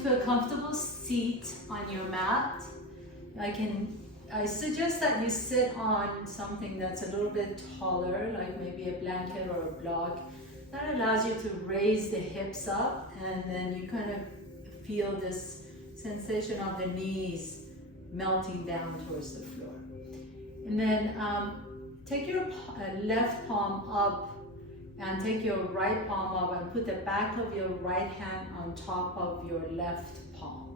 into a comfortable seat on your mat. I suggest that you sit on something that's a little bit taller, like maybe a blanket or a block. That allows you to raise the hips up, and then you kind of feel this sensation of the knees melting down towards the floor. And then take your left palm up and take your right palm up and put the back of your right hand on top of your left palm.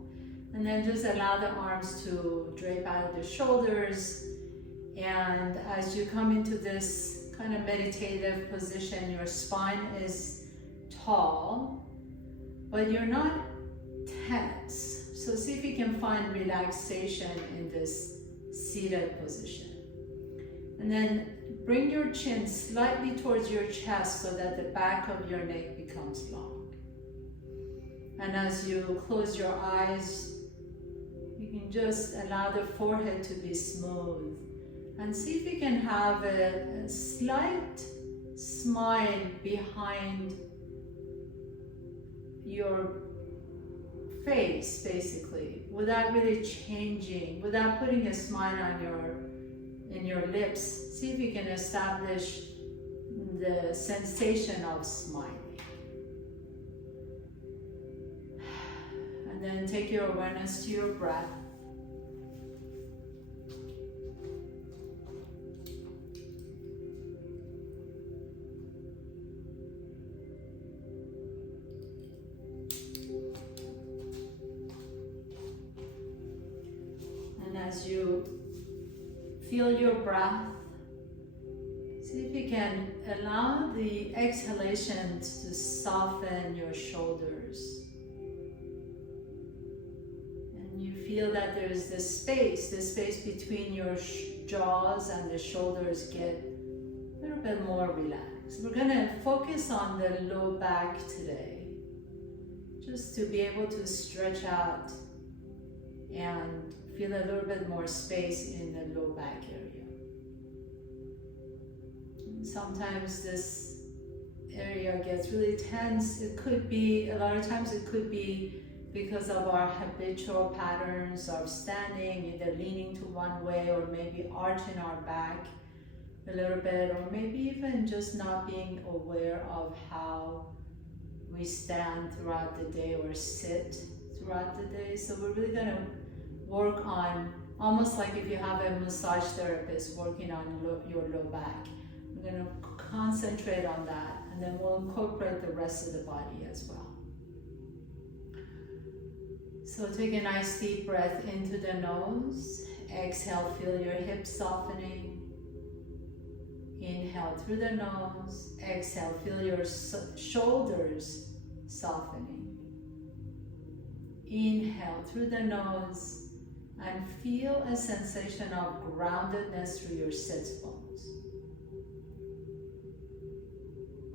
And then just allow the arms to drape out of the shoulders. And as you come into this kind of meditative position, your spine is tall, but you're not tense. So see if you can find relaxation in this seated position. And then bring your chin slightly towards your chest so that the back of your neck becomes long. And as you close your eyes, you can just allow the forehead to be smooth. And see if you can have a slight smile behind your face, basically, without really changing, without putting a smile in your lips. See if you can establish the sensation of smiling. And then take your awareness to your breath. As you feel your breath, see if you can allow the exhalation to soften your shoulders. And you feel that there's this space between your jaws and the shoulders get a little bit more relaxed. We're going to focus on the low back today, just to be able to stretch out and feel a little bit more space in the low back area. And sometimes this area gets really tense. It could be, a lot of times it could be because of our habitual patterns of standing, either leaning to one way or maybe arching our back a little bit, or maybe even just not being aware of how we stand throughout the day or sit throughout the day. So we're really going to work on, almost like if you have a massage therapist working on your low back. We're going to concentrate on that, and then we'll incorporate the rest of the body as well. So take a nice deep breath into the nose. Exhale, feel your hips softening. Inhale through the nose. Exhale, feel your shoulders softening. Inhale through the nose. And feel a sensation of groundedness through your sits bones.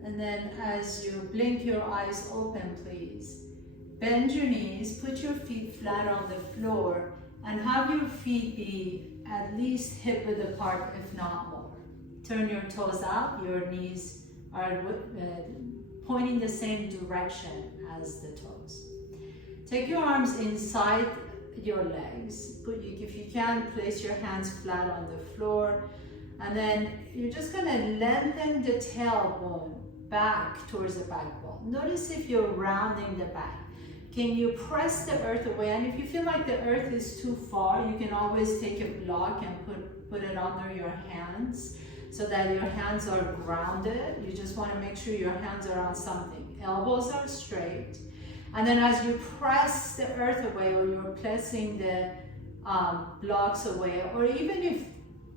And then as you blink your eyes open, please, bend your knees, put your feet flat on the floor, and have your feet be at least hip-width apart, if not more. Turn your toes out, your knees are pointing the same direction as the toes. Take your arms inside your legs. If you can, place your hands flat on the floor, and then you're just going to lengthen the tailbone back towards the backbone. Notice if you're rounding the back. Can you press the earth away? And if you feel like the earth is too far, you can always take a block and put it under your hands so that your hands are grounded. You just want to make sure your hands are on something. Elbows are straight. And then as you press the earth away, or you're pressing the blocks away, or even if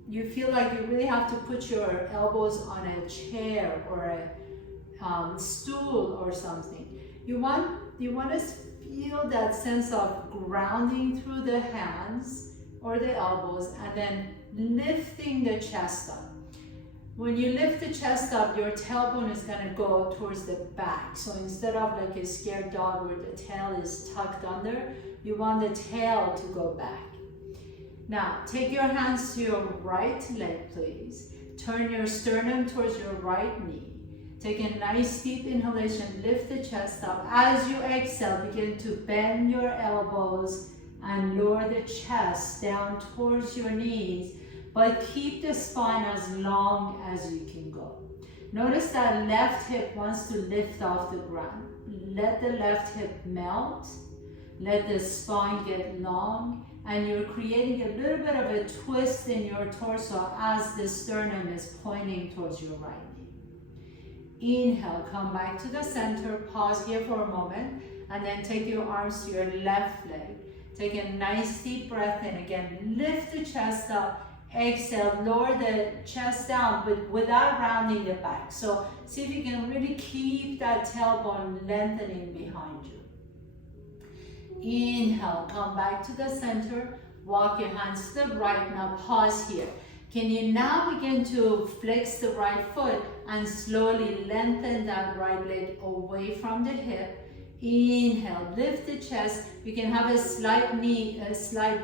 you feel like you really have to put your elbows on a chair or a stool or something, you want to feel that sense of grounding through the hands or the elbows, and then lifting the chest up. When you lift the chest up, your tailbone is going to go towards the back. So instead of like a scared dog where the tail is tucked under, you want the tail to go back. Now, take your hands to your right leg, please. Turn your sternum towards your right knee. Take a nice deep inhalation, lift the chest up. As you exhale, begin to bend your elbows and lower the chest down towards your knees, but keep the spine as long as you can go. Notice that left hip wants to lift off the ground. Let the left hip melt, let the spine get long, and you're creating a little bit of a twist in your torso as the sternum is pointing towards your right knee. Inhale, come back to the center, pause here for a moment, and then take your arms to your left leg. Take a nice deep breath in. Again, lift the chest up, exhale, lower the chest down, but without rounding the back. So see if you can really keep that tailbone lengthening behind you. Inhale, come back to the center, walk your hands to the right. Now pause here. Can you now begin to flex the right foot and slowly lengthen that right leg away from the hip? Inhale, lift the chest. You can have a slight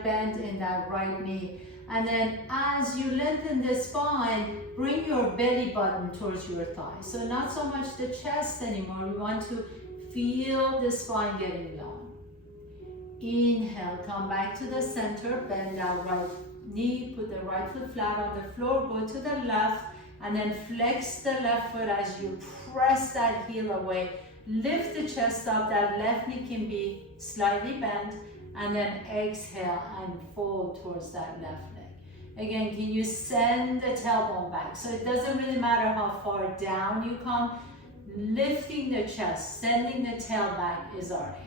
bend in that right knee. And then as you lengthen the spine, bring your belly button towards your thigh. So not so much the chest anymore. We want to feel the spine getting long. Inhale, come back to the center, bend that right knee, put the right foot flat on the floor, go to the left, and then flex the left foot as you press that heel away. Lift the chest up, that left knee can be slightly bent, and then exhale and fold towards that left leg. Again, can you send the tailbone back? So it doesn't really matter how far down you come, lifting the chest, sending the tail back is our aim.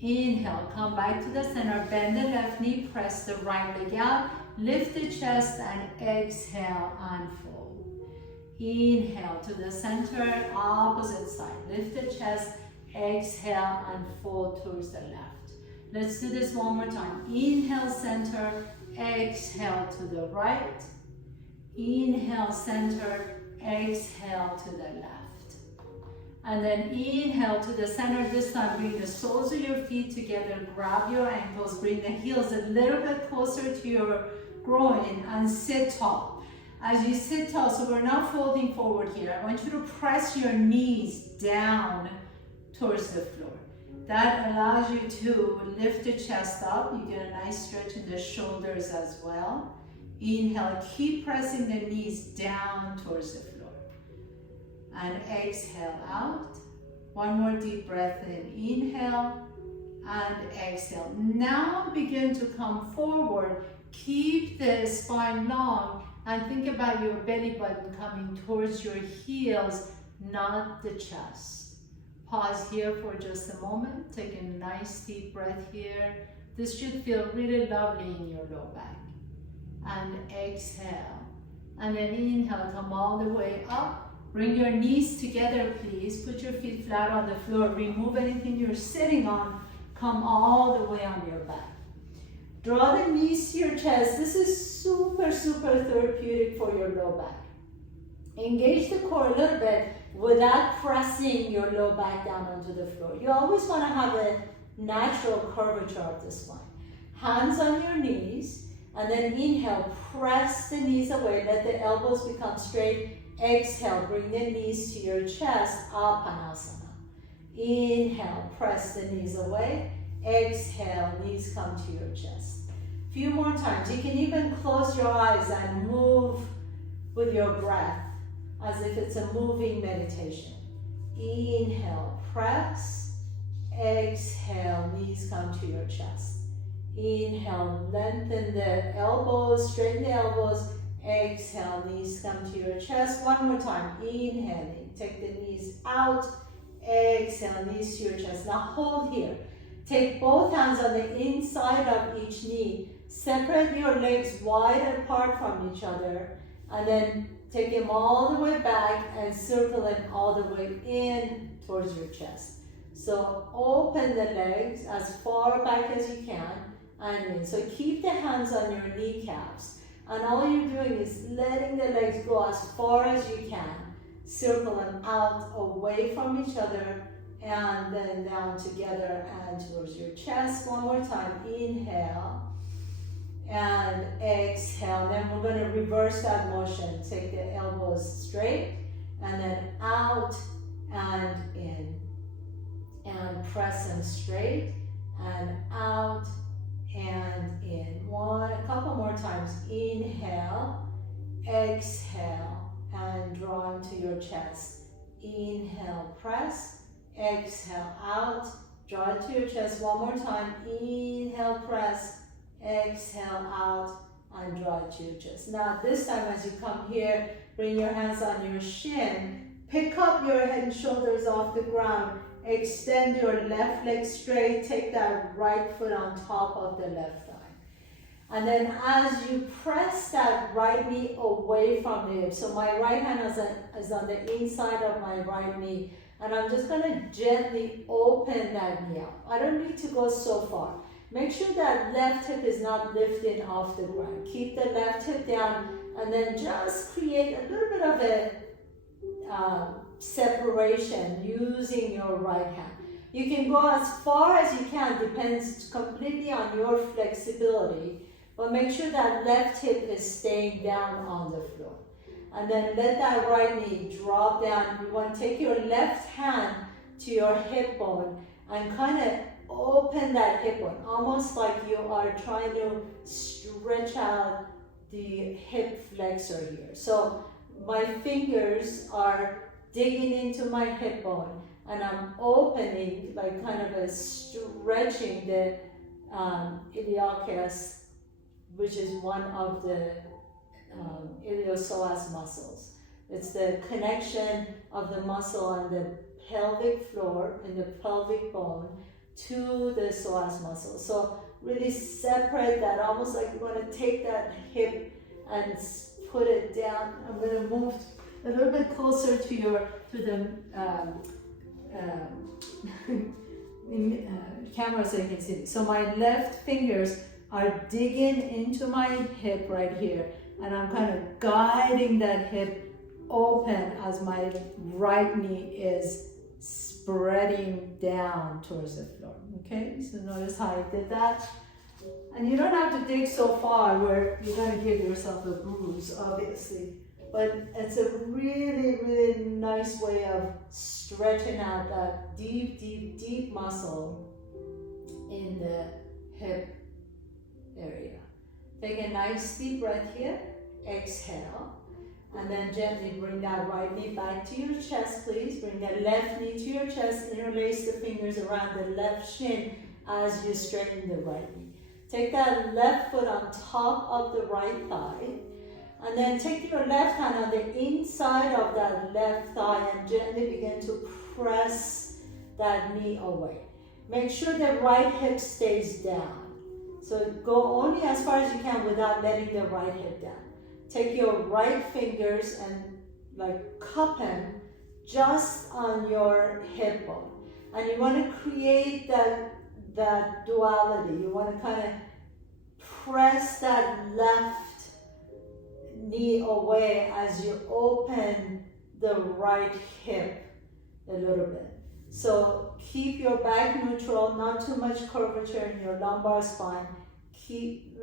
Inhale, come back to the center, bend the left knee, press the right leg out, lift the chest and exhale and fold. Inhale to the center, opposite side, lift the chest, exhale and fold towards the left. Let's do this one more time. Inhale, center, exhale to the right. Inhale, center, exhale to the left. And then inhale to the center. This time, bring the soles of your feet together, grab your ankles, bring the heels a little bit closer to your groin and sit tall. As you sit tall, so we're now folding forward here, I want you to press your knees down towards the floor. That allows you to lift the chest up. You get a nice stretch in the shoulders as well. Inhale, keep pressing the knees down towards the floor. And exhale out. One more deep breath in. Inhale and exhale. Now begin to come forward. Keep the spine long and think about your belly button coming towards your heels, not the chest. Pause here for just a moment. Take a nice deep breath here. This should feel really lovely in your low back. And exhale. And then inhale, come all the way up. Bring your knees together, please. Put your feet flat on the floor. Remove anything you're sitting on. Come all the way on your back. Draw the knees to your chest. This is super, super therapeutic for your low back. Engage the core a little bit without pressing your low back down onto the floor. You always want to have a natural curvature of the spine. Hands on your knees, and then inhale, press the knees away. Let the elbows become straight. Exhale, bring the knees to your chest, Apanasana. Inhale, press the knees away. Exhale, knees come to your chest. Few more times. You can even close your eyes and move with your breath as if it's a moving meditation. Inhale, press. Exhale, knees come to your chest. Inhale, lengthen the elbows, straighten the elbows. Exhale, knees come to your chest. One more time. Inhaling, take the knees out. Exhale, knees to your chest. Now hold here. Take both hands on the inside of each knee. Separate your legs wide apart from each other. And then take them all the way back and circle them all the way in towards your chest. So open the legs as far back as you can and in. So keep the hands on your kneecaps. And all you're doing is letting the legs go as far as you can. Circle them out away from each other and then down together and towards your chest. One more time. Inhale and exhale. Then we're going to reverse that motion. Take the elbows straight and then out and in. And press them straight, and out and in. A couple more times. Inhale, exhale, and draw into your chest. Inhale, press, exhale, out, draw into your chest. One more time. Inhale, press, exhale, out, and draw into your chest. Now this time as you come here, bring your hands on your shin, pick up your head and shoulders off the ground, extend your left leg straight, take that right foot on top of the left thigh. And then as you press that right knee away from the hip, so my right hand is on the inside of my right knee, and I'm just going to gently open that knee up. I don't need to go so far. Make sure that left hip is not lifting off the ground. Keep the left hip down, and then just create a little bit of a separation using your right hand. You can go as far as you can, depends completely on your flexibility, but make sure that left hip is staying down on the floor. And then let that right knee drop down. You want to take your left hand to your hip bone and kind of open that hip bone, almost like you are trying to stretch out the hip flexor here. So my fingers are digging into my hip bone, and I'm opening, like kind of a stretching the iliacus, which is one of the iliopsoas muscles. It's the connection of the muscle on the pelvic floor and the pelvic bone to the psoas muscle. So really separate that, almost like you want to take that hip and put it down. I'm going to move a little bit closer to the camera so you can see. So my left fingers are digging into my hip right here, and I'm kind of guiding that hip open as my right knee is spreading down towards the floor. Okay, so notice how I did that. And you don't have to dig so far where you're going to give yourself a bruise, obviously. But it's a really, really nice way of stretching out that deep, deep, deep muscle in the hip area. Take a nice deep breath here. Exhale. And then gently bring that right knee back to your chest, please. Bring that left knee to your chest. Interlace the fingers around the left shin as you straighten the right knee. Take that left foot on top of the right thigh. And then take your left hand on the inside of that left thigh and gently begin to press that knee away. Make sure the right hip stays down. So go only as far as you can without letting the right hip down. Take your right fingers and like cup them just on your hip bone. And you want to create that duality. You want to kind of press that left knee away as you open the right hip a little bit. So keep your back neutral, not too much curvature in your lumbar spine.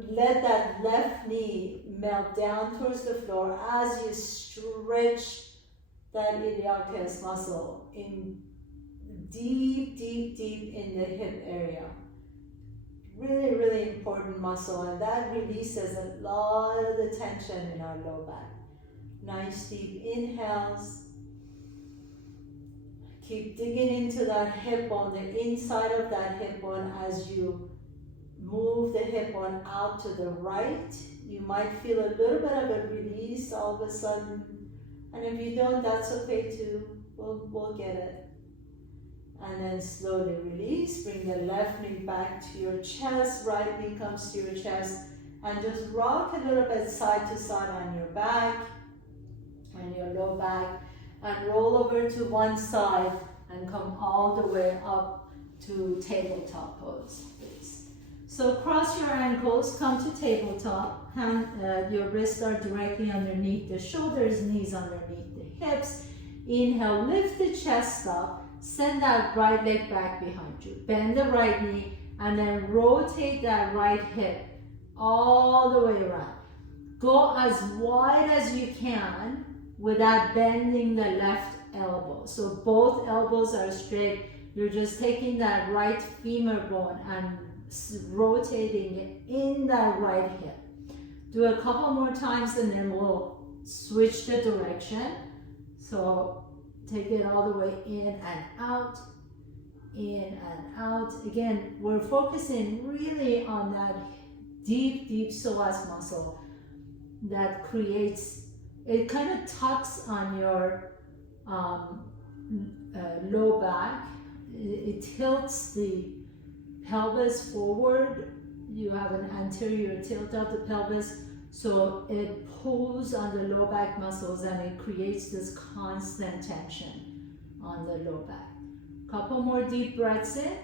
Let that left knee melt down towards the floor as you stretch that iliacus muscle in deep, deep, deep in the hip area. Really, really important muscle, and that releases a lot of the tension in our low back. Nice deep inhales. Keep digging into that hip bone, the inside of that hip bone as you move the hip bone out to the right. You might feel a little bit of a release all of a sudden. And if you don't, that's okay too. We'll get it. And then slowly release. Bring the left knee back to your chest. Right knee comes to your chest. And just rock a little bit side to side on your back and your low back. And roll over to one side and come all the way up to tabletop pose, please. So cross your ankles, come to tabletop. Your wrists are directly underneath the shoulders, knees underneath the hips. Inhale, lift the chest up. Send that right leg back behind you. Bend the right knee and then rotate that right hip all the way around. Go as wide as you can without bending the left elbow. So both elbows are straight. You're just taking that right femur bone and rotating it in that right hip. Do a couple more times and then we'll switch the direction. So take it all the way in and out, in and out. Again, we're focusing really on that deep, deep psoas muscle that creates, it kind of tucks on your low back. It tilts the pelvis forward. You have an anterior tilt of the pelvis, so it pulls on the low back muscles and it creates this constant tension on the low back. Couple more deep breaths in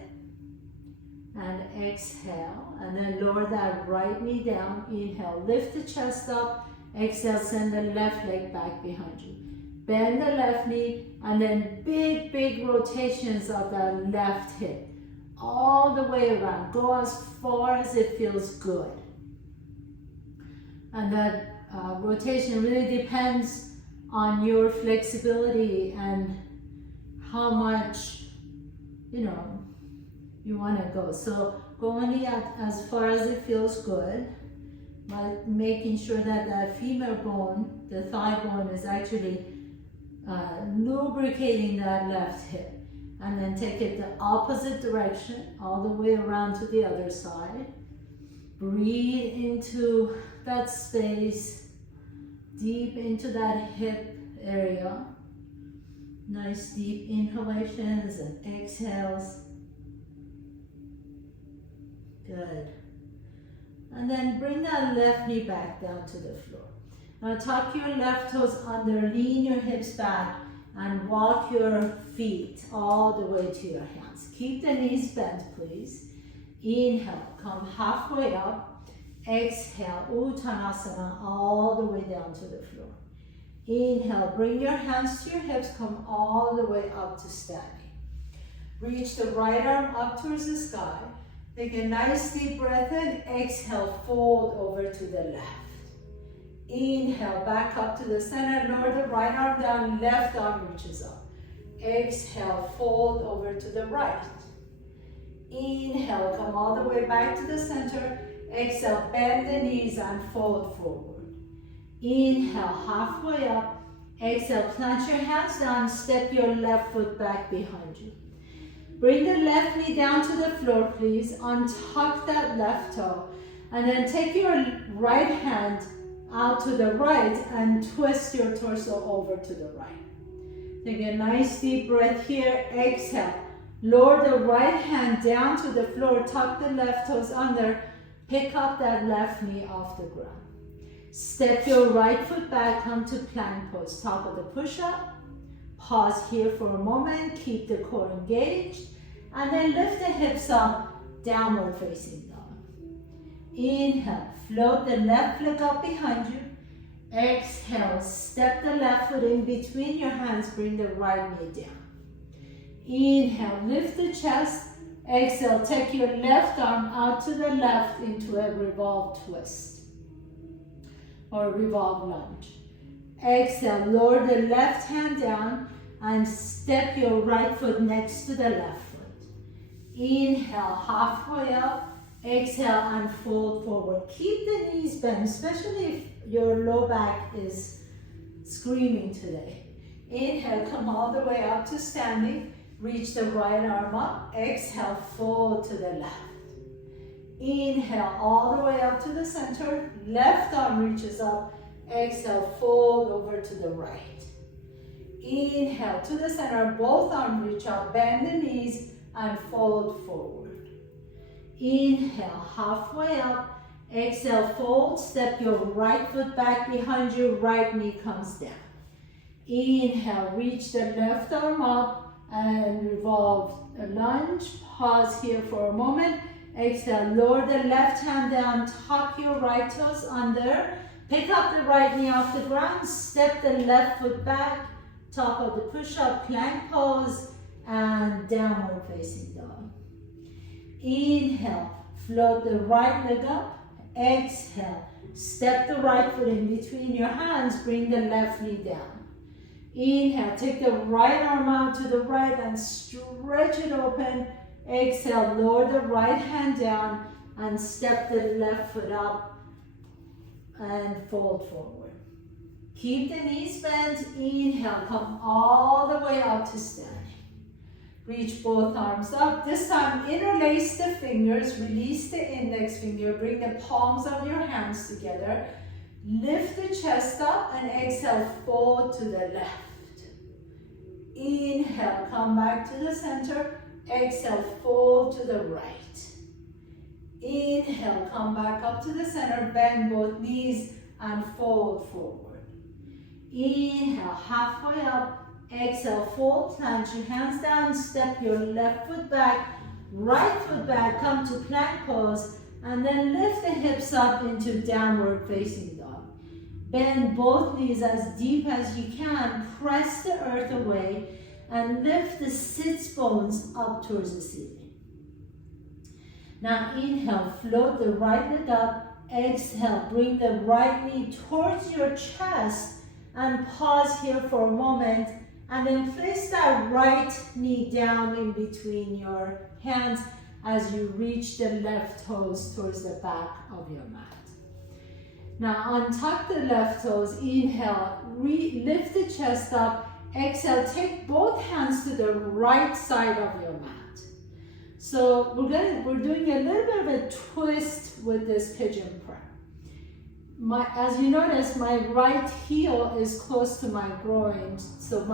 and exhale, and then lower that right knee down. Inhale, lift the chest up. Exhale, send the left leg back behind you. Bend the left knee, and then big, big rotations of that left hip all the way around. Go as far as it feels good. And that rotation really depends on your flexibility and how much, you want to go. So go only as far as it feels good, but making sure that that femur bone, the thigh bone, is actually lubricating that left hip. And then take it the opposite direction, all the way around to the other side. Breathe into that space, deep into that hip area. Nice deep inhalations and exhales. Good. And then bring that left knee back down to the floor. Now tuck your left toes under, lean your hips back, and walk your feet all the way to your hands. Keep the knees bent, please. Inhale, come halfway up. Exhale, Uttanasana, all the way down to the floor. Inhale, bring your hands to your hips, come all the way up to standing. Reach the right arm up towards the sky. Take a nice deep breath in. Exhale, fold over to the left. Inhale, back up to the center, lower the right arm down, left arm reaches up. Exhale, fold over to the right. Inhale, come all the way back to the center. Exhale, bend the knees and fold forward. Inhale, halfway up. Exhale, plant your hands down, step your left foot back behind you. Bring the left knee down to the floor, please. Untuck that left toe. And then take your right hand out to the right and twist your torso over to the right. Take a nice deep breath here. Exhale. Lower the right hand down to the floor. Tuck the left toes under. Pick up that left knee off the ground. Step your right foot back. Come to plank pose. Top of the push-up. Pause here for a moment. Keep the core engaged. And then lift the hips up. Downward facing dog. Inhale. Float the left leg up behind you. Exhale, step the left foot in between your hands, bring the right knee down. Inhale, lift the chest. Exhale, take your left arm out to the left into a revolve twist or revolve lunge. Exhale, lower the left hand down and step your right foot next to the left foot. Inhale, halfway up. Exhale and fold forward. Keep the knees bent, especially if your low back is screaming today. Inhale, come all the way up to standing. Reach the right arm up. Exhale, fold to the left. Inhale, all the way up to the center. Left arm reaches up. Exhale, fold over to the right. Inhale, to the center. Both arms reach up. Bend the knees and fold forward. Inhale, halfway up. Exhale, fold. Step your right foot back behind you. Right knee comes down. Inhale, reach the left arm up and revolve a lunge. Pause here for a moment. Exhale, lower the left hand down. Tuck your right toes under. Pick up the right knee off the ground. Step the left foot back. Top of the push-up, plank pose, and downward facing dog. Inhale, float the right leg up. Exhale, step the right foot in between your hands. Bring the left knee down. Inhale, take the right arm out to the right and stretch it open. Exhale, lower the right hand down and step the left foot up and fold forward. Keep the knees bent. Inhale, come all the way up to standing. Reach both arms up. This time, interlace the fingers, release the index finger, bring the palms of your hands together. Lift the chest up and exhale, fold to the left. Inhale, come back to the center. Exhale, fold to the right. Inhale, come back up to the center, bend both knees and fold forward. Inhale, halfway up. Exhale, fold, plant your hands down, step your left foot back, right foot back, come to plank pose, and then lift the hips up into downward facing dog. Bend both knees as deep as you can, press the earth away, and lift the sits bones up towards the ceiling. Now inhale, float the right leg up, exhale, bring the right knee towards your chest, and pause here for a moment. And then place that right knee down in between your hands as you reach the left toes towards the back of your mat. Now untuck the left toes, inhale, lift the chest up, exhale, take both hands to the right side of your mat. So we're doing a little bit of a twist with this pigeon prayer. As you notice, my right heel is close to my groin, so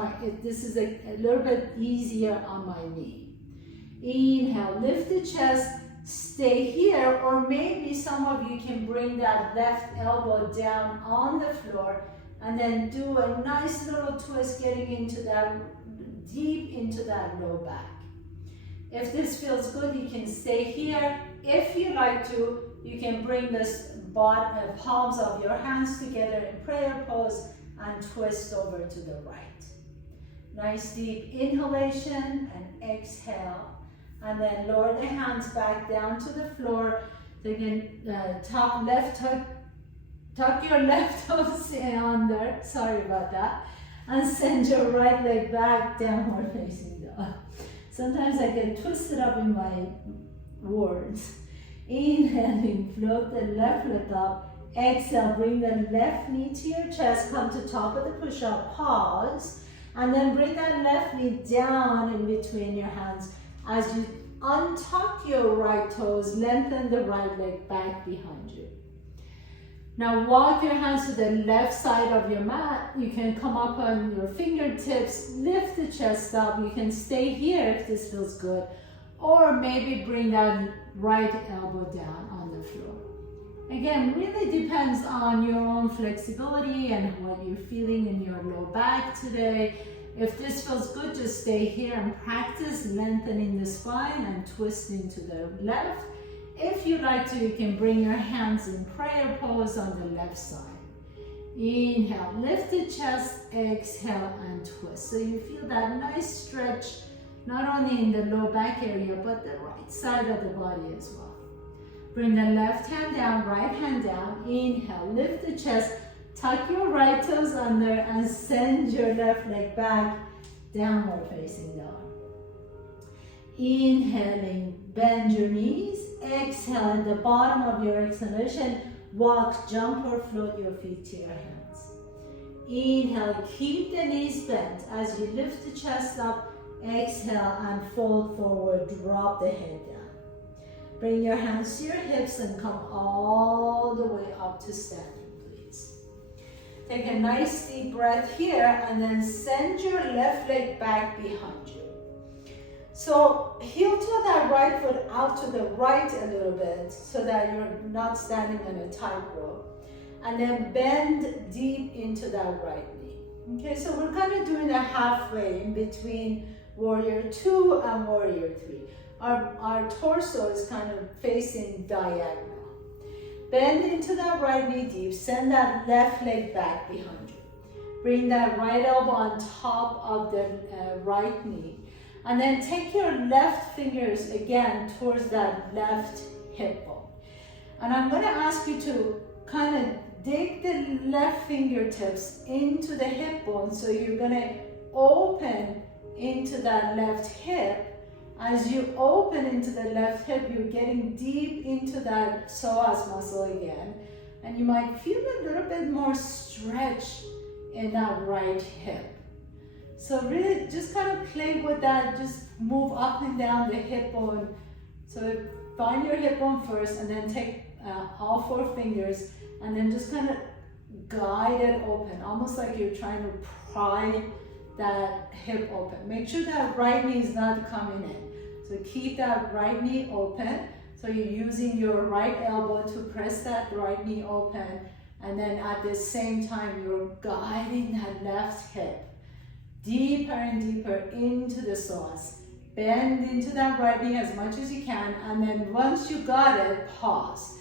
this is a little bit easier on my knee. Inhale, lift the chest, stay here, or maybe some of you can bring that left elbow down on the floor and then do a nice little twist getting into that, deep into that low back. If this feels good, you can stay here. If you like to, you can bring this palms of your hands together in prayer pose and twist over to the right. Nice deep inhalation and exhale. And then lower the hands back down to the floor. So you can tuck your left toes under, sorry about that, and send your right leg back, downward facing dog. Sometimes I get twisted up in my words. Inhaling, float the left leg up. Exhale, bring the left knee to your chest, come to top of the push-up, pause, and then bring that left knee down in between your hands. As you untuck your right toes, lengthen the right leg back behind you. Now walk your hands to the left side of your mat. You can come up on your fingertips, lift the chest up. You can stay here if this feels good, or maybe bring that right elbow down on the floor. Again, really depends on your own flexibility and what you're feeling in your low back today. If this feels good, just stay here and practice lengthening the spine and twisting to the left. If you like to, you can bring your hands in prayer pose on the left side. Inhale, lift the chest, exhale, and twist. So you feel that nice stretch, not only in the low back area, but the right side of the body as well. Bring the left hand down, right hand down. Inhale, lift the chest, tuck your right toes under, and send your left leg back, downward facing dog. Inhaling, bend your knees. Exhale, at the bottom of your exhalation, walk, jump, or float your feet to your hands. Inhale, keep the knees bent as you lift the chest up. Exhale and fold forward, drop the head down. Bring your hands to your hips and come all the way up to standing, please. Take a nice deep breath here and then send your left leg back behind you. So heel toe that right foot out to the right a little bit so that you're not standing on a tightrope. And then bend deep into that right knee. Okay, so we're kind of doing a halfway in between warrior 2 and warrior 3. Our torso is kind of facing diagonal. Bend into that right knee deep. Send that left leg back behind you. Bring that right elbow on top of the right knee. And then take your left fingers again towards that left hip bone. And I'm going to ask you to kind of dig the left fingertips into the hip bone. So you're gonna open into that left hip. As you open into the left hip, you're getting deep into that psoas muscle again. And you might feel a little bit more stretch in that right hip. So really just kind of play with that, just move up and down the hip bone. So find your hip bone first and then take all 4 fingers and then just kind of guide it open, almost like you're trying to pry that hip open. Make sure that right knee is not coming in. So keep that right knee open. So you're using your right elbow to press that right knee open, and then at the same time you're guiding that left hip deeper and deeper into the psoas. Bend into that right knee as much as you can, and then once you got it, pause.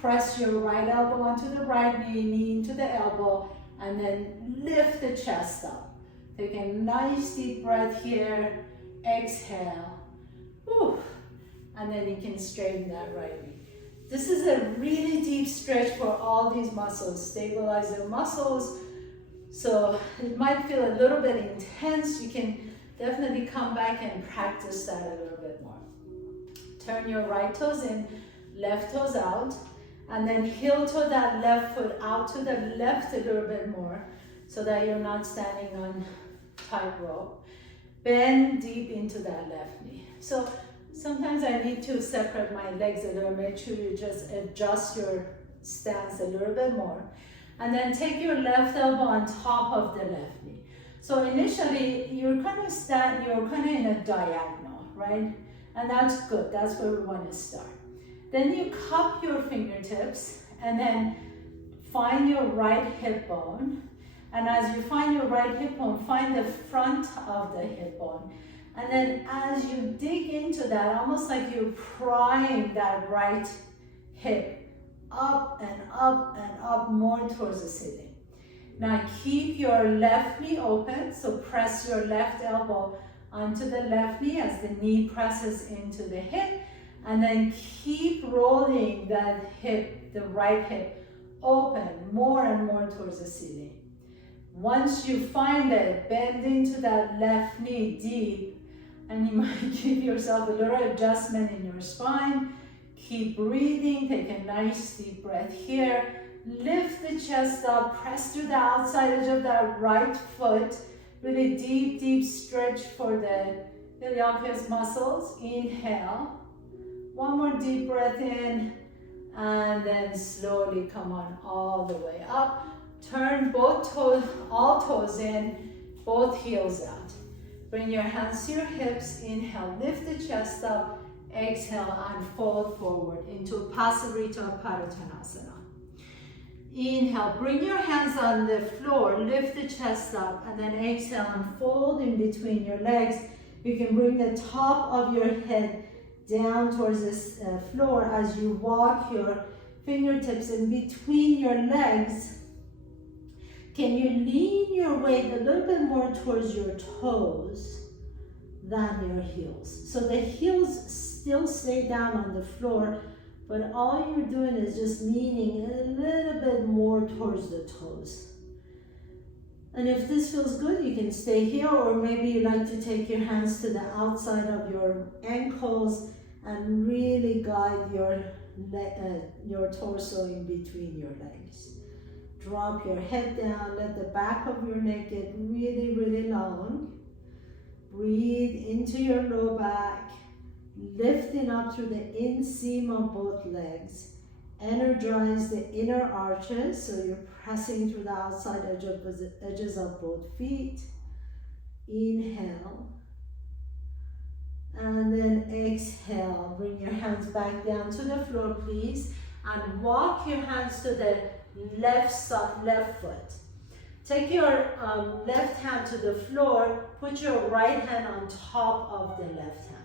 Press your right elbow onto the right knee, knee into the elbow, and then lift the chest up. Take a nice deep breath here. Exhale. Whew. And then you can straighten that right knee. This is a really deep stretch for all these muscles. Stabilize the muscles. So it might feel a little bit intense. You can definitely come back and practice that a little bit more. Turn your right toes in, left toes out, and then heel toe that left foot out to the left a little bit more so that you're not standing on tightrope. Bend deep into that left knee. So sometimes I need to separate my legs a little, make sure you just adjust your stance a little bit more. And then take your left elbow on top of the left knee. So initially, you're kind of in a diagonal, right? And that's good, that's where we want to start. Then you cup your fingertips and then find your right hip bone. And as you find your right hip bone, find the front of the hip bone. And then as you dig into that, almost like you're prying that right hip up and up and up more towards the ceiling. Now keep your left knee open, so press your left elbow onto the left knee as the knee presses into the hip, and then keep rolling that hip, the right hip, open more and more towards the ceiling. Once you find it, bend into that left knee deep, and you might give yourself a little adjustment in your spine. Keep breathing, take a nice deep breath here. Lift the chest up, press through the outside edge of that right foot. Really deep, deep stretch for the iliacus muscles. Inhale. One more deep breath in, and then slowly come on all the way up. Turn both toes, all toes in, both heels out. Bring your hands to your hips. Inhale, lift the chest up. Exhale and fold forward into Pasarita Padottanasana. Inhale, bring your hands on the floor, lift the chest up, and then exhale and fold in between your legs. You can bring the top of your head down towards the floor as you walk your fingertips in between your legs. Can you lean your weight a little bit more towards your toes than your heels? So the heels still stay down on the floor, but all you're doing is just leaning a little bit more towards the toes. And if this feels good, you can stay here, or maybe you like to take your hands to the outside of your ankles and really guide your torso in between your legs. Drop your head down, let the back of your neck get really, really long. Breathe into your low back, lifting up through the inseam of both legs. Energize the inner arches, so you're pressing through the outside edges of both feet. Inhale. And then exhale. Bring your hands back down to the floor, please. And walk your hands to the left foot. Take your left hand to the floor. Put your right hand on top of the left hand.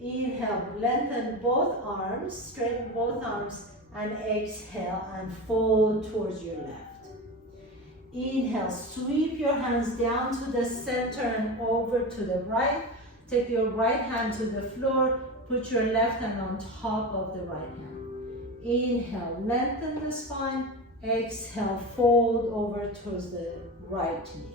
Inhale, lengthen both arms, straighten both arms, and exhale and fold towards your left. Inhale, sweep your hands down to the center and over to the right. Take your right hand to the floor, put your left hand on top of the right hand. Inhale, lengthen the spine, Exhale, fold over towards the right knee.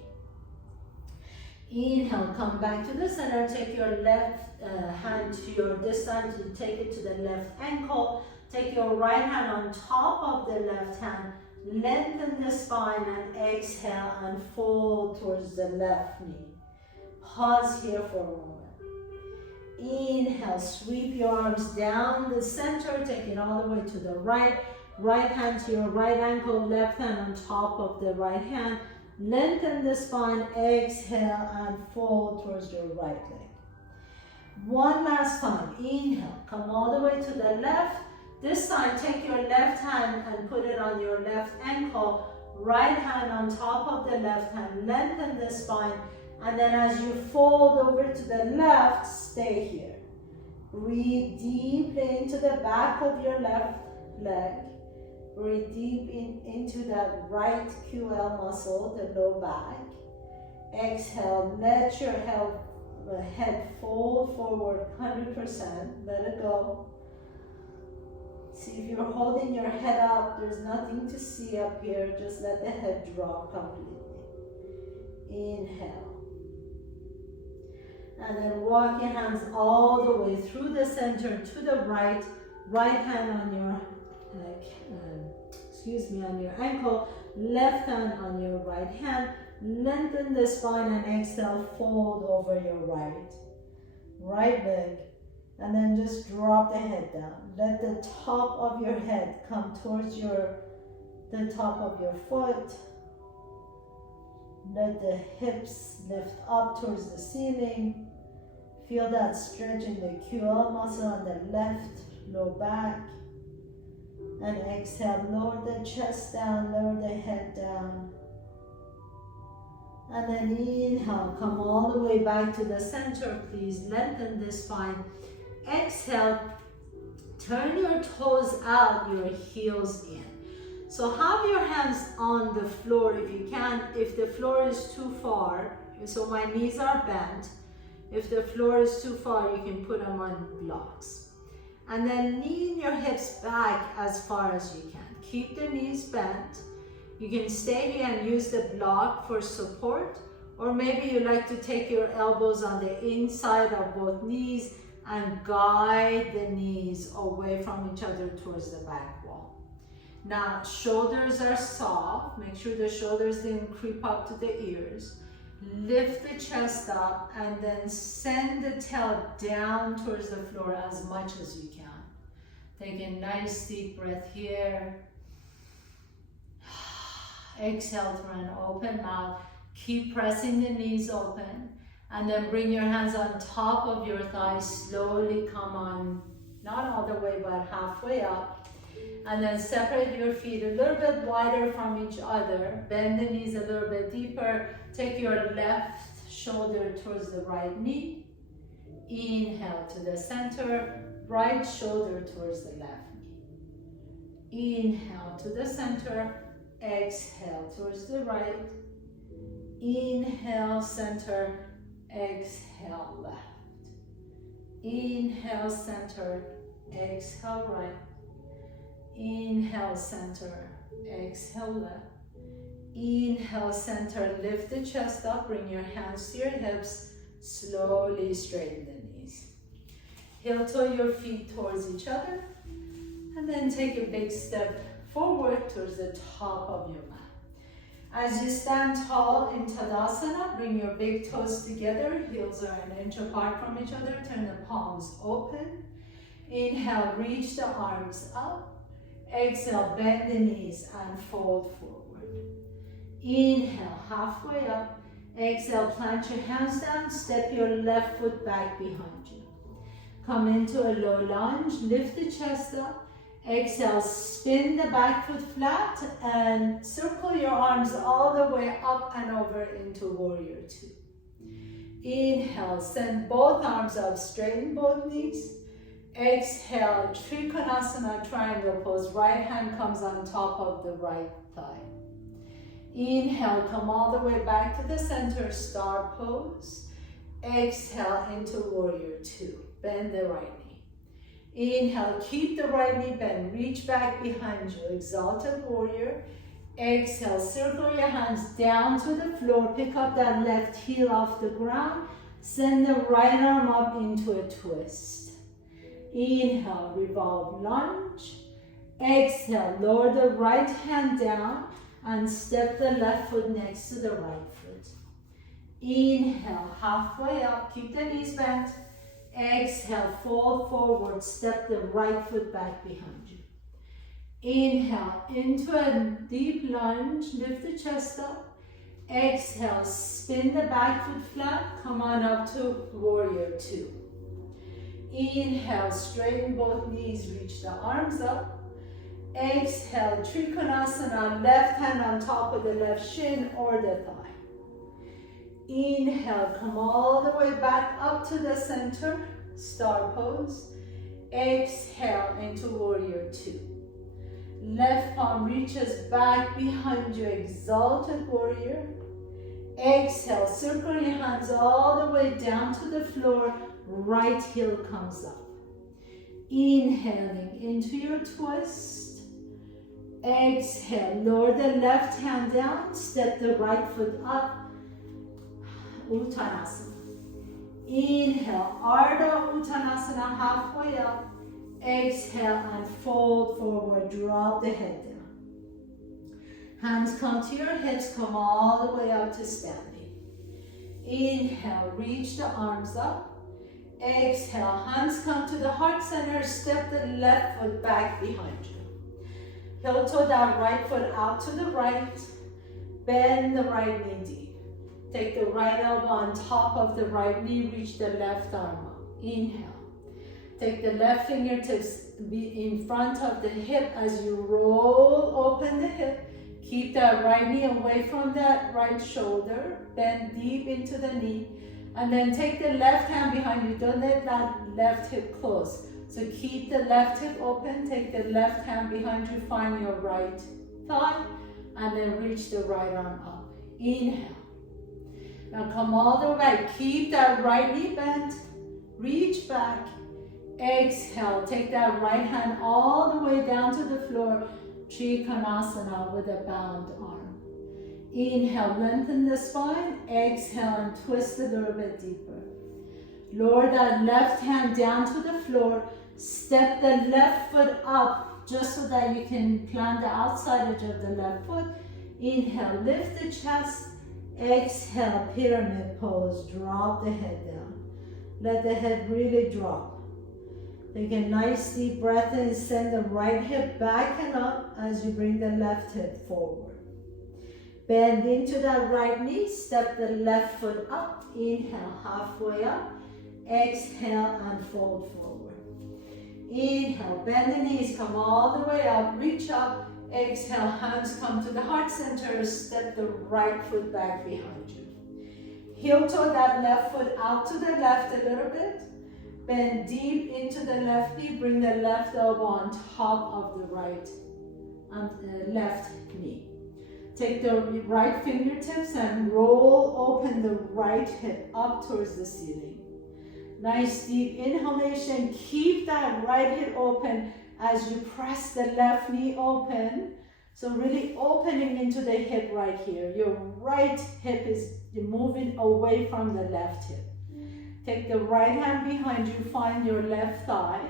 Inhale, come back to the center. Take your left hand to this time to take it to the left ankle. Take your right hand on top of the left hand. Lengthen the spine and exhale and fold towards the left knee. Pause here for a moment. Inhale, sweep your arms down the center. Take it all the way to the right. Right hand to your right ankle, left hand on top of the right hand. Lengthen the spine, exhale and fold towards your right leg. One last time, inhale, come all the way to the left. This time, take your left hand and put it on your left ankle. Right hand on top of the left hand, lengthen the spine. And then as you fold over to the left, stay here. Breathe deeply into the back of your left leg. Breathe deep into that right QL muscle, the low back. Exhale, let your head fold forward 100%. Let it go. See if you're holding your head up, there's nothing to see up here. Just let the head drop completely. Inhale. And then walk your hands all the way through the center to the right. Right hand on your on your ankle, left hand on your right hand. Lengthen the spine and exhale, fold over your right leg, and then just drop the head down. Let the top of your head come towards the top of your foot. Let the hips lift up towards the ceiling. Feel that stretch in the QL muscle on the left low back. And exhale, lower the chest down, lower the head down. And then inhale, come all the way back to the center, please. Lengthen the spine. Exhale, turn your toes out, your heels in. So have your hands on the floor if you can. If the floor is too far, so my knees are bent. If the floor is too far, you can put them on blocks. And then lean your hips back as far as you can. Keep the knees bent. You can stay here and use the block for support, or maybe you like to take your elbows on the inside of both knees and guide the knees away from each other towards the back wall. Now, shoulders are soft. Make sure the shoulders didn't creep up to the ears. Lift the chest up and then send the tail down towards the floor as much as you can. Take a nice deep breath here. Exhale through an open mouth. Keep pressing the knees open. And then bring your hands on top of your thighs. Slowly come on, not all the way, but halfway up. And then separate your feet a little bit wider from each other. Bend the knees a little bit deeper. Take your left shoulder towards the right knee. Inhale to the center. Right shoulder towards the left knee. Inhale to the center. Exhale towards the right. Inhale, center. Exhale, left. Inhale, center. Exhale, right. Inhale, center. Exhale, left. Inhale, center. Lift the chest up. Bring your hands to your hips. Slowly straighten the knees. Heel toe your feet towards each other. And then take a big step forward towards the top of your mat. As you stand tall in Tadasana, bring your big toes together. Heels are an inch apart from each other. Turn the palms open. Inhale, reach the arms up. Exhale, bend the knees and fold forward. Inhale, halfway up. Exhale, plant your hands down. Step your left foot back behind you. Come into a low lunge. Lift the chest up. Exhale, spin the back foot flat and circle your arms all the way up and over into Warrior Two. Inhale, send both arms up, straighten both knees. Exhale, Trikonasana, triangle pose. Right hand comes on top of the right thigh. Inhale, come all the way back to the center, star pose. Exhale into Warrior Two. Bend the right knee. Inhale, keep the right knee bent. Reach back behind you. Exalted Warrior. Exhale, circle your hands down to the floor. Pick up that left heel off the ground. Send the right arm up into a twist. Inhale, revolve lunge. Exhale, lower the right hand down and step the left foot next to the right foot. Inhale, halfway up, keep the knees bent. Exhale, fold forward, step the right foot back behind you. Inhale, into a deep lunge, lift the chest up. Exhale, spin the back foot flat, come on up to warrior two. Inhale, straighten both knees, reach the arms up. Exhale, Trikonasana, left hand on top of the left shin or the thigh. Inhale, come all the way back up to the center, star pose. Exhale into warrior two. Left palm reaches back behind you, exalted warrior. Exhale, circle your hands all the way down to the floor, right heel comes up. Inhaling into your twist. Exhale, lower the left hand down, step the right foot up, Uttanasana. Inhale, Ardha Uttanasana, halfway up. Exhale and fold forward, drop the head down. Hands come to your hips, come all the way up to standing. Inhale, reach the arms up. Exhale, hands come to the heart center, step the left foot back behind you. Heel toe that right foot out to the right, bend the right knee deep. Take the right elbow on top of the right knee, reach the left arm up. Inhale. Take the left fingertips in front of the hip as you roll open the hip. Keep that right knee away from that right shoulder. Bend deep into the knee. And then take the left hand behind you. Don't let that left hip close. So keep the left hip open. Take the left hand behind you. Find your right thigh. And then reach the right arm up. Inhale. Now come all the way. Keep that right knee bent. Reach back. Exhale, take that right hand all the way down to the floor, Trikonasana with a bound arm. Inhale, lengthen the spine. Exhale and twist a little bit deeper. Lower that left hand down to the floor. Step the left foot up just so that you can plant the outside edge of the left foot. Inhale, lift the chest. Exhale, pyramid pose. Drop the head down. Let the head really drop. Take a nice deep breath in, send the right hip back and up as you bring the left hip forward. Bend into that right knee, step the left foot up, inhale, halfway up, exhale and fold forward. Inhale, bend the knees, come all the way up, reach up, exhale, hands come to the heart center, step the right foot back behind you. Heel toe that left foot out to the left a little bit. Bend deep into the left knee, bring the left elbow on top of the right and left knee. Take the right fingertips and roll open the right hip up towards the ceiling. Nice deep inhalation. Keep that right hip open as you press the left knee open. So really opening into the hip right here. Your right hip is moving away from the left hip. Take the right hand behind you, find your left thigh.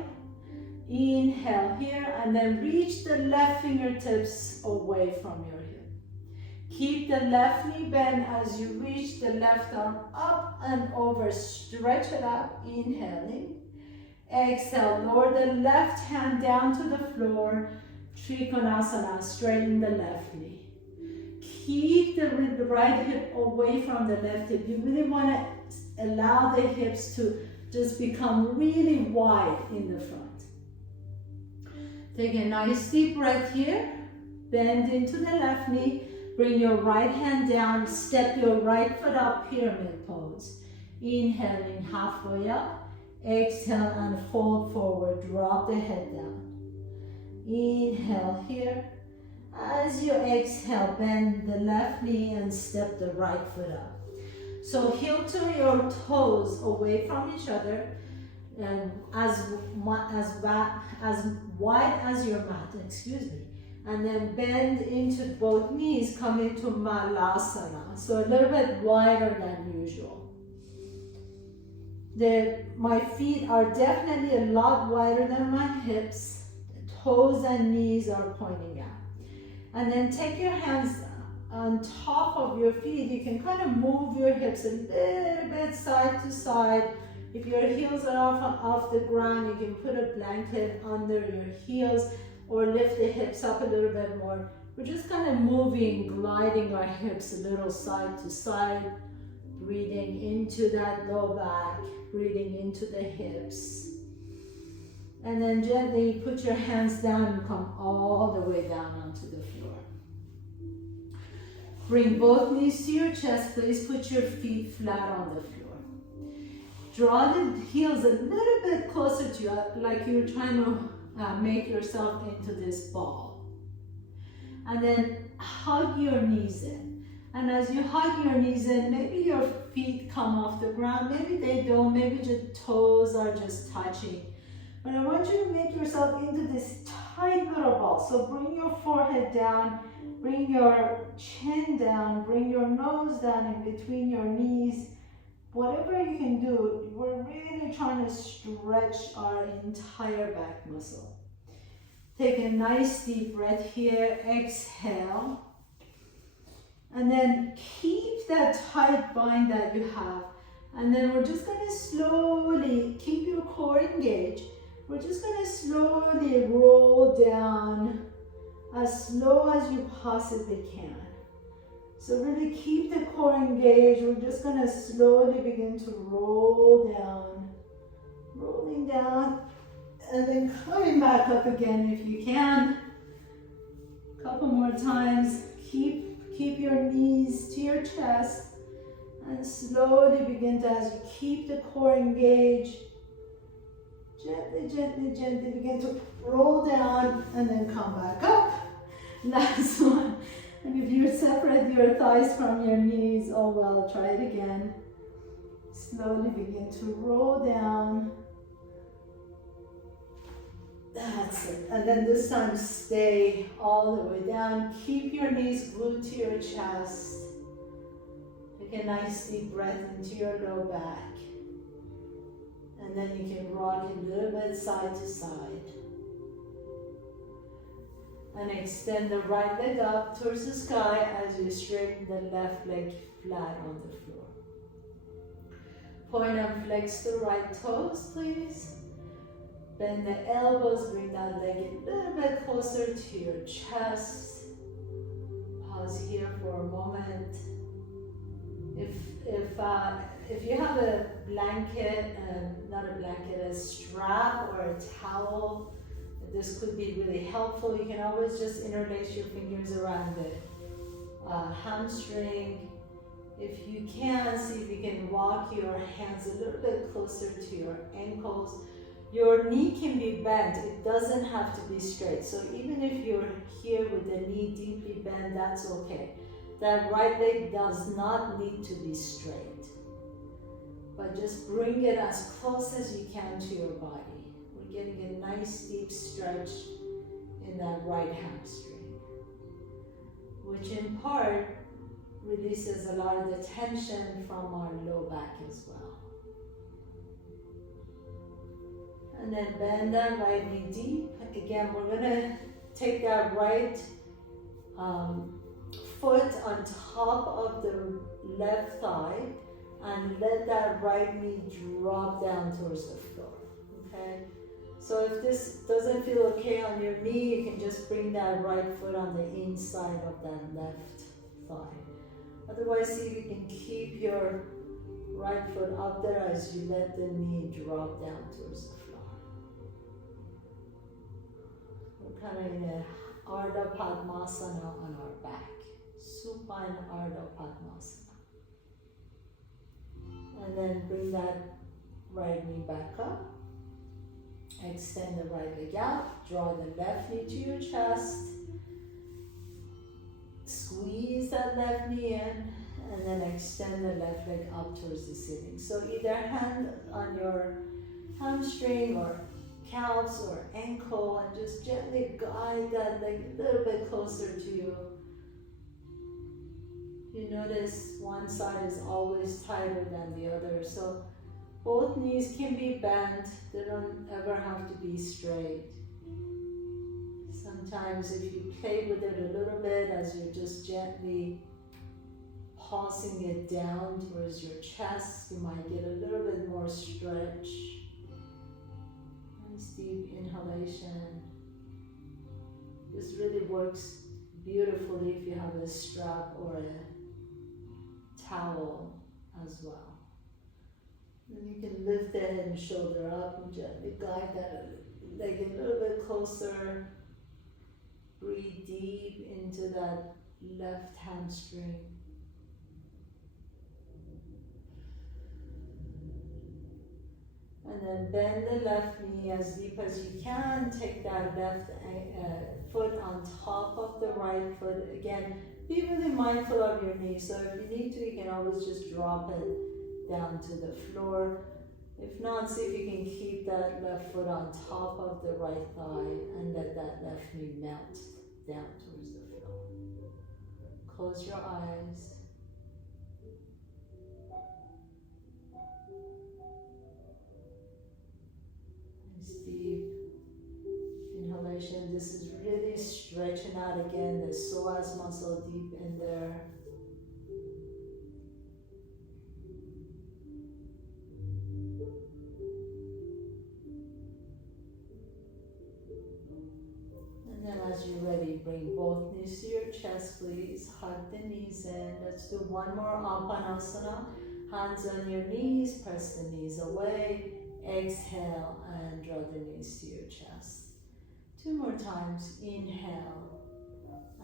Inhale here and then reach the left fingertips away from your hip. Keep the left knee bent as you reach the left arm up and over. Stretch it out, inhaling. Exhale, lower the left hand down to the floor. Trikonasana, straighten the left knee. Keep the right hip away from the left hip. You really want to allow the hips to just become really wide in the front. Take a nice deep breath here. Bend into the left knee. Bring your right hand down. Step your right foot up, pyramid pose. Inhaling halfway up. Exhale and fold forward. Drop the head down. Inhale here. As you exhale, bend the left knee and step the right foot up. So heel to your toes away from each other and as wide as your mat, And then bend into both knees, come into Malasana. So a little bit wider than usual. My feet are definitely a lot wider than my hips. The toes and knees are pointing out. And then take your hands on top of your feet. You can kind of move your hips a little bit side to side. If your heels are off the ground, you can put a blanket under your heels or lift the hips up a little bit more. We're just kind of moving, gliding our hips a little side to side, breathing into that low back, breathing into the hips. And then gently put your hands down and come all the way down onto the floor. Bring both knees to your chest. Please put your feet flat on the floor. Draw the heels a little bit closer to you, like you're trying to make yourself into this ball. And then hug your knees in. And as you hug your knees in, maybe your feet come off the ground, maybe they don't, maybe the toes are just touching. But I want you to make yourself into this tight little ball. So bring your forehead down, bring your chin down, bring your nose down in between your knees. Whatever you can do, we're really trying to stretch our entire back muscle. Take a nice deep breath here, exhale. And then keep that tight bind that you have. And then we're just going to slowly keep your core engaged. We're just going to slowly roll down as slow as you possibly can. So really keep the core engaged. We're just going to slowly begin to roll down, rolling down, and then coming back up again if you can. A couple more times. Keep your knees to your chest and slowly begin to, as you keep the core engaged, gently, gently, gently begin to roll down and then come back up. Last one. And if you separate your thighs from your knees, oh well, try it again. Slowly begin to roll down. That's it. And then this time stay all the way down. Keep your knees glued to your chest. Take a nice deep breath into your low back. And then you can rock a little bit side to side. And extend the right leg up towards the sky as you straighten the left leg flat on the floor. Point and flex the right toes, please. Bend the elbows, bring that leg a little bit closer to your chest. Pause here for a moment. If you have a blanket, not a blanket, a strap or a towel, this could be really helpful. You can always just interlace your fingers around the hamstring. If you can, see if you can walk your hands a little bit closer to your ankles. Your knee can be bent. It doesn't have to be straight. So even if you're here with the knee deeply bent, that's okay. That right leg does not need to be straight. But just bring it as close as you can to your body. We're getting a nice deep stretch in that right hamstring, which in part releases a lot of the tension from our low back as well. And then bend that right knee deep. Again, we're gonna take that right foot on top of the left thigh and let that right knee drop down towards the floor, okay? So if this doesn't feel okay on your knee, you can just bring that right foot on the inside of that left thigh. Otherwise, see if you can keep your right foot up there as you let the knee drop down towards the floor. We're kind of in a Ardha Padmasana on our back. Supine Ardha Padmasana. And then bring that right knee back up. Extend the right leg out. Draw the left knee to your chest. Squeeze that left knee in. And then extend the left leg up towards the ceiling. So either hand on your hamstring or calves or ankle, and just gently guide that leg a little bit closer to you. You notice one side is always tighter than the other, so both knees can be bent. They don't ever have to be straight. Sometimes if you play with it a little bit as you're just gently pulsing it down towards your chest, you might get a little bit more stretch. Nice deep inhalation. This really works beautifully if you have a strap or a towel as well. Then you can lift the head and shoulder up and gently guide that leg a little bit closer. Breathe deep into that left hamstring. And then bend the left knee as deep as you can. Take that left foot on top of the right foot. Again, be really mindful of your knee. So if you need to, you can always just drop it down to the floor. If not, see if you can keep that left foot on top of the right thigh and let that left knee melt down towards the floor. Close your eyes. Nice deep inhalation. This is really stretching out again the psoas muscle deep in there. As you're ready, bring both knees to your chest, please. Hug the knees in. Let's do one more Apanasana. Hands on your knees, press the knees away. Exhale and draw the knees to your chest. 2 more times. Inhale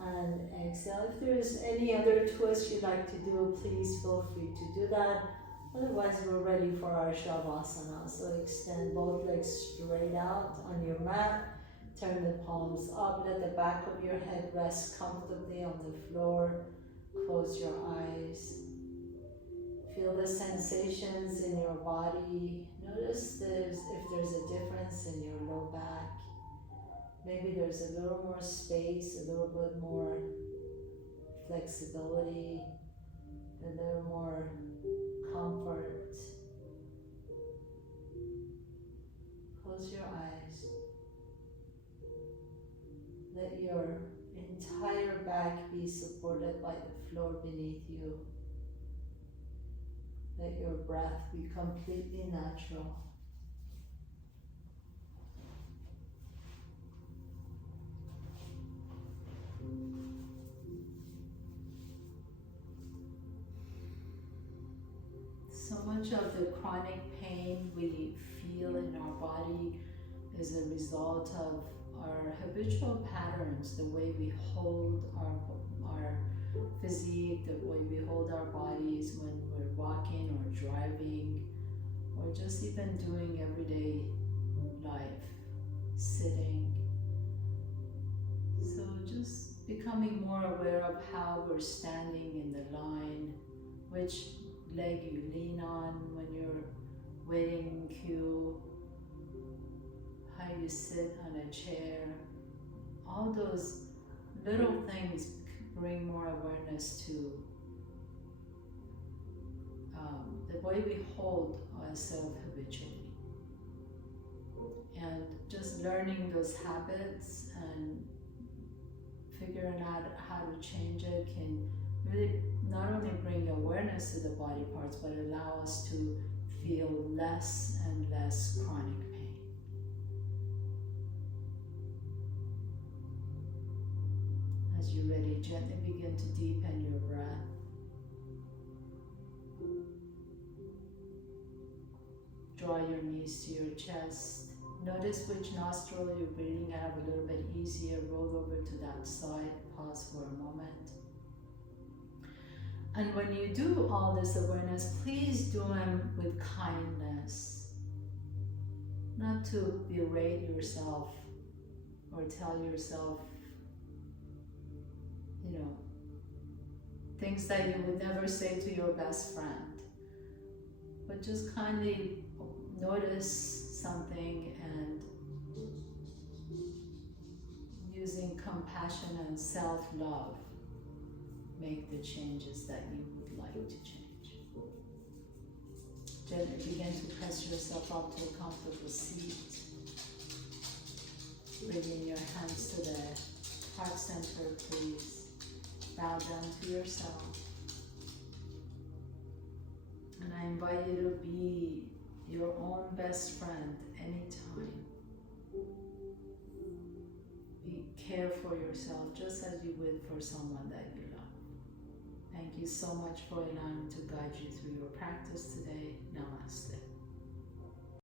and exhale. If there's any other twist you'd like to do, please feel free to do that. Otherwise, we're ready for our Shavasana. So extend both legs straight out on your mat. Turn the palms up, let the back of your head rest comfortably on the floor. Close your eyes. Feel the sensations in your body. Notice if there's a difference in your low back. Maybe there's a little more space, a little bit more flexibility, a little more comfort. Close your eyes. Let your entire back be supported by the floor beneath you. Let your breath be completely natural. So much of the chronic pain we feel in our body is a result of our habitual patterns, the way we hold our physique, the way we hold our bodies when we're walking or driving, or just even doing everyday life, sitting. So just becoming more aware of how we're standing in the line, which leg you lean on when you're waiting in queue, how you sit on a chair. All those little things bring more awareness to the way we hold ourselves habitually. And just learning those habits and figuring out how to change it can really not only bring awareness to the body parts, but allow us to feel less and less chronic pain. As you're ready, gently begin to deepen your breath. Draw your knees to your chest. Notice which nostril you're breathing out a little bit easier. Roll over to that side. Pause for a moment. And when you do all this awareness, please do them with kindness. Not to berate yourself or tell yourself, things that you would never say to your best friend. But just kindly notice something and using compassion and self-love, make the changes that you would like to change. Gently begin to press yourself up to a comfortable seat. Bringing your hands to the heart center, please. Bow down to yourself. And I invite you to be your own best friend anytime. Care for yourself just as you would for someone that you love. Thank you so much for allowing me to guide you through your practice today. Namaste.